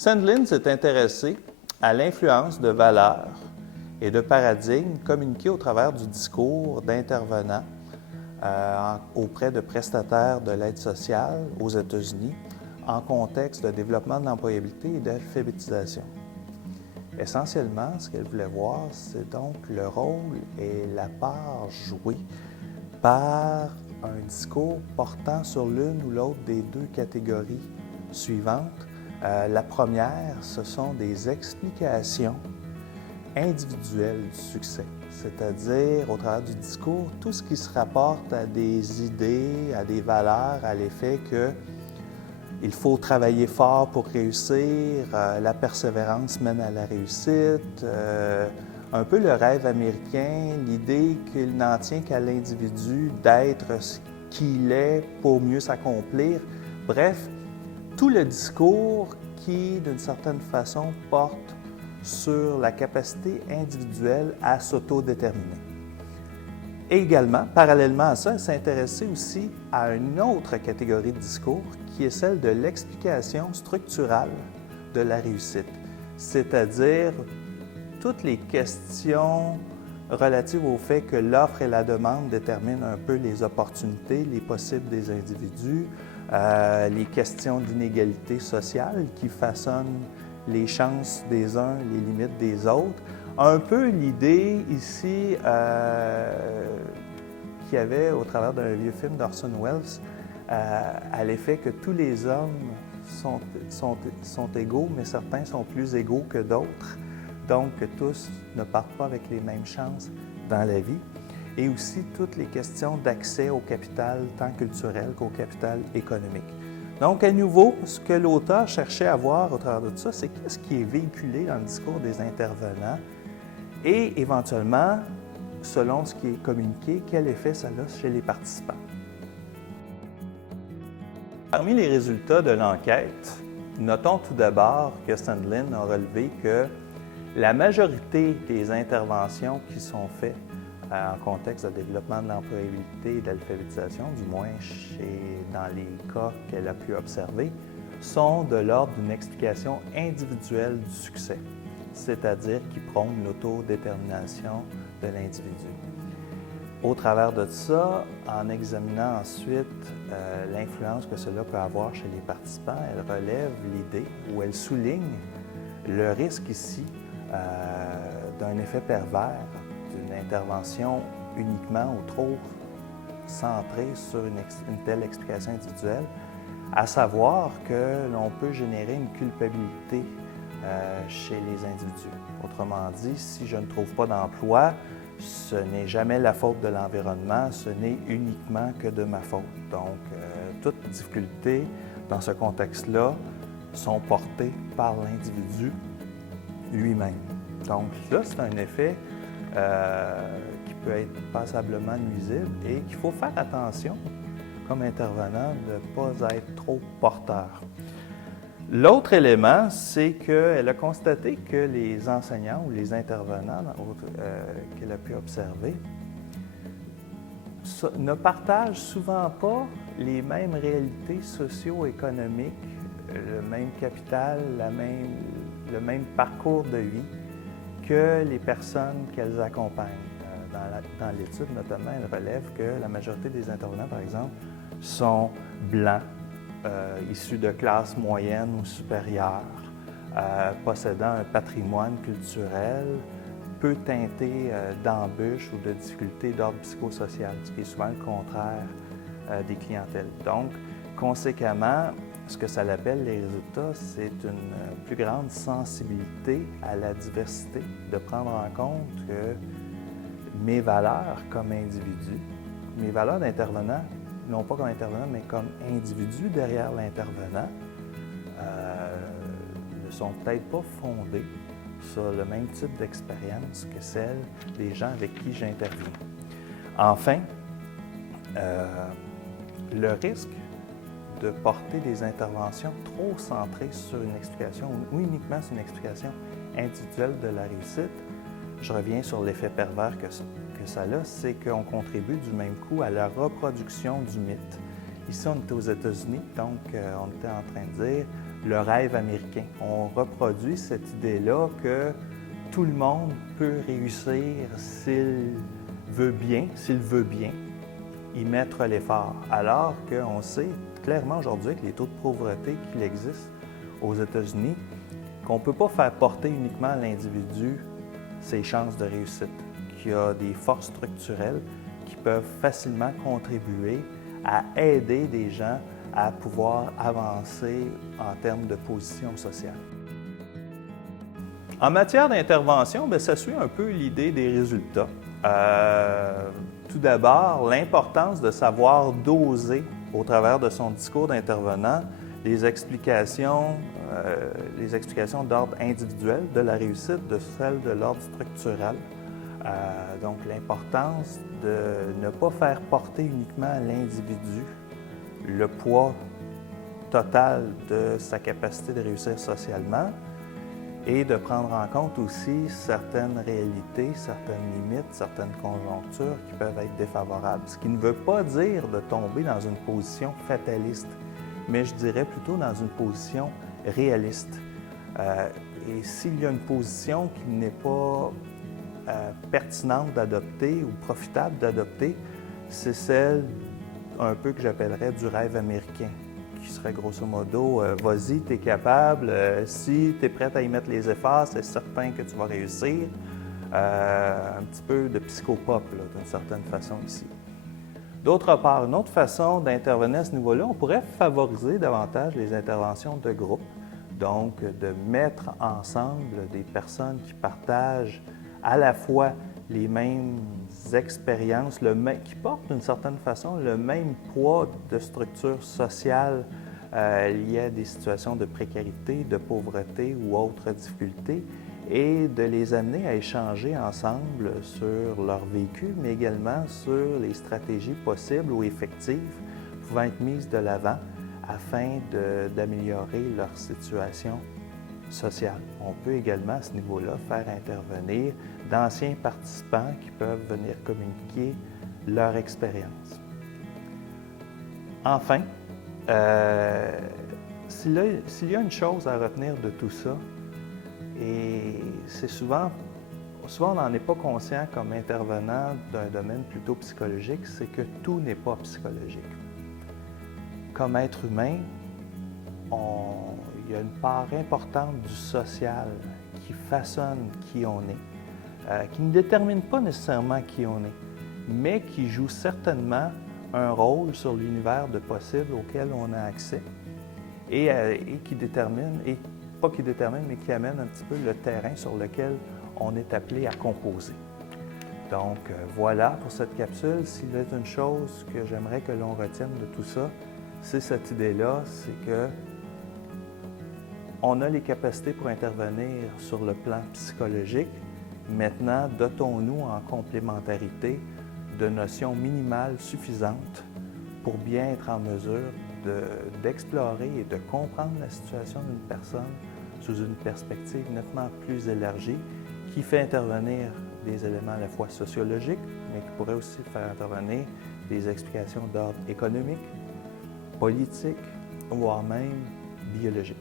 Sandlin s'est intéressé à l'influence de valeurs et de paradigmes communiqués au travers du discours d'intervenants auprès de prestataires de l'aide sociale aux États-Unis en contexte de développement de l'employabilité et d'alphabétisation. Essentiellement, ce qu'elle voulait voir, c'est donc le rôle et la part jouée par un discours portant sur l'une ou l'autre des deux catégories suivantes. La première, ce sont des explications individuelles du succès, c'est-à-dire au travers du discours, tout ce qui se rapporte à des idées, à des valeurs, à l'effet que il faut travailler fort pour réussir, la persévérance mène à la réussite, un peu le rêve américain, l'idée qu'il n'en tient qu'à l'individu d'être ce qu'il est pour mieux s'accomplir. Bref, tout le discours qui, d'une certaine façon, porte sur la capacité individuelle à s'autodéterminer. Et également, parallèlement à ça, elle s'est intéressée aussi à une autre catégorie de discours qui est celle de l'explication structurale de la réussite, c'est-à-dire toutes les questions relatives au fait que l'offre et la demande déterminent un peu les opportunités, les possibles des individus, les questions d'inégalité sociale qui façonnent les chances des uns, les limites des autres. Un peu l'idée ici qu'il y avait au travers d'un vieux film d'Orson Welles à l'effet que tous les hommes sont égaux, mais certains sont plus égaux que d'autres. Donc, que tous ne partent pas avec les mêmes chances dans la vie. Et aussi toutes les questions d'accès au capital tant culturel qu'au capital économique. Donc, à nouveau, ce que l'auteur cherchait à voir au travers de tout ça, c'est qu'est-ce qui est véhiculé dans le discours des intervenants et éventuellement, selon ce qui est communiqué, quel effet ça a chez les participants. Parmi les résultats de l'enquête, notons tout d'abord que Sandlin a relevé que la majorité des interventions qui sont faites en contexte de développement de l'employabilité et de l'alphabétisation, du moins dans les cas qu'elle a pu observer, sont de l'ordre d'une explication individuelle du succès, c'est-à-dire qui prône l'autodétermination de l'individu. Au travers de ça, en examinant ensuite l'influence que cela peut avoir chez les participants, elle relève l'idée ou elle souligne le risque ici d'un effet pervers, d'une intervention uniquement ou trop centrée sur une telle explication individuelle, à savoir que l'on peut générer une culpabilité chez les individus. Autrement dit, si je ne trouve pas d'emploi, ce n'est jamais la faute de l'environnement, ce n'est uniquement que de ma faute. Donc, toutes difficultés dans ce contexte-là sont portées par l'individu lui-même. Donc là, c'est un effet qui peut être passablement nuisible et qu'il faut faire attention, comme intervenant, de ne pas être trop porteur. L'autre élément, c'est qu'elle a constaté que les enseignants ou les intervenants qu'elle a pu observer ne partagent souvent pas les mêmes réalités socio-économiques, le même capital, le même parcours de vie que les personnes qu'elles accompagnent. Dans l'étude, notamment, elle relève que la majorité des intervenants, par exemple, sont blancs, issus de classes moyennes ou supérieures, possédant un patrimoine culturel peu teinté d'embûches ou de difficultés d'ordre psychosocial, ce qui est souvent le contraire des clientèles. Donc, conséquemment, ce que ça appelle les résultats, c'est une plus grande sensibilité à la diversité, de prendre en compte que mes valeurs comme individu, mes valeurs d'intervenant, non pas comme intervenant, mais comme individu derrière l'intervenant, ne sont peut-être pas fondées sur le même type d'expérience que celle des gens avec qui j'interviens. Enfin, le risque de porter des interventions trop centrées sur une explication ou uniquement sur une explication individuelle de la réussite, je reviens sur l'effet pervers que ça a, c'est qu'on contribue du même coup à la reproduction du mythe. Ici, on était aux États-Unis, donc on était en train de dire le rêve américain. On reproduit cette idée-là que tout le monde peut réussir s'il veut bien, y mettre l'effort. Alors qu'on sait clairement aujourd'hui avec les taux de pauvreté qu'il existe aux États-Unis, qu'on ne peut pas faire porter uniquement à l'individu ses chances de réussite, qu'il y a des forces structurelles qui peuvent facilement contribuer à aider des gens à pouvoir avancer en termes de position sociale. En matière d'intervention, ça suit un peu l'idée des résultats. Tout d'abord, l'importance de savoir doser au travers de son discours d'intervenant les explications d'ordre individuel de la réussite de celles de l'ordre structurel. Donc, l'importance de ne pas faire porter uniquement à l'individu le poids total de sa capacité de réussir socialement et de prendre en compte aussi certaines réalités, certaines limites, certaines conjonctures qui peuvent être défavorables. Ce qui ne veut pas dire de tomber dans une position fataliste, mais je dirais plutôt dans une position réaliste. Et s'il y a une position qui n'est pas pertinente d'adopter ou profitable d'adopter, c'est celle un peu que j'appellerais du rêve américain, qui serait grosso modo vas-y, tu es capable, si tu es prête à y mettre les efforts, c'est certain que tu vas réussir. Un petit peu de psychopop, d'une certaine façon ici. D'autre part, une autre façon d'intervenir à ce niveau-là, on pourrait favoriser davantage les interventions de groupe, donc de mettre ensemble des personnes qui partagent à la fois les mêmes expériences, qui portent d'une certaine façon le même poids de structure sociale liée à des situations de précarité, de pauvreté ou autres difficultés, et de les amener à échanger ensemble sur leur vécu, mais également sur les stratégies possibles ou effectives pouvant être mises de l'avant afin d'améliorer leur situation sociale. On peut également à ce niveau-là faire intervenir d'anciens participants qui peuvent venir communiquer leur expérience. Enfin, s'il y a une chose à retenir de tout ça, et c'est souvent on n'en est pas conscient comme intervenant d'un domaine plutôt psychologique, c'est que tout n'est pas psychologique. Comme être humain, il y a une part importante du social qui façonne qui on est, qui ne détermine pas nécessairement qui on est, mais qui joue certainement un rôle sur l'univers de possibles auquel on a accès et qui détermine, et pas qui détermine, mais qui amène un petit peu le terrain sur lequel on est appelé à composer. Donc voilà pour cette capsule. S'il y a une chose que j'aimerais que l'on retienne de tout ça, c'est cette idée-là, c'est que on a les capacités pour intervenir sur le plan psychologique. Maintenant, dotons-nous en complémentarité de notions minimales suffisantes pour bien être en mesure d'explorer et de comprendre la situation d'une personne sous une perspective nettement plus élargie qui fait intervenir des éléments à la fois sociologiques, mais qui pourrait aussi faire intervenir des explications d'ordre économique, politique, voire même biologique.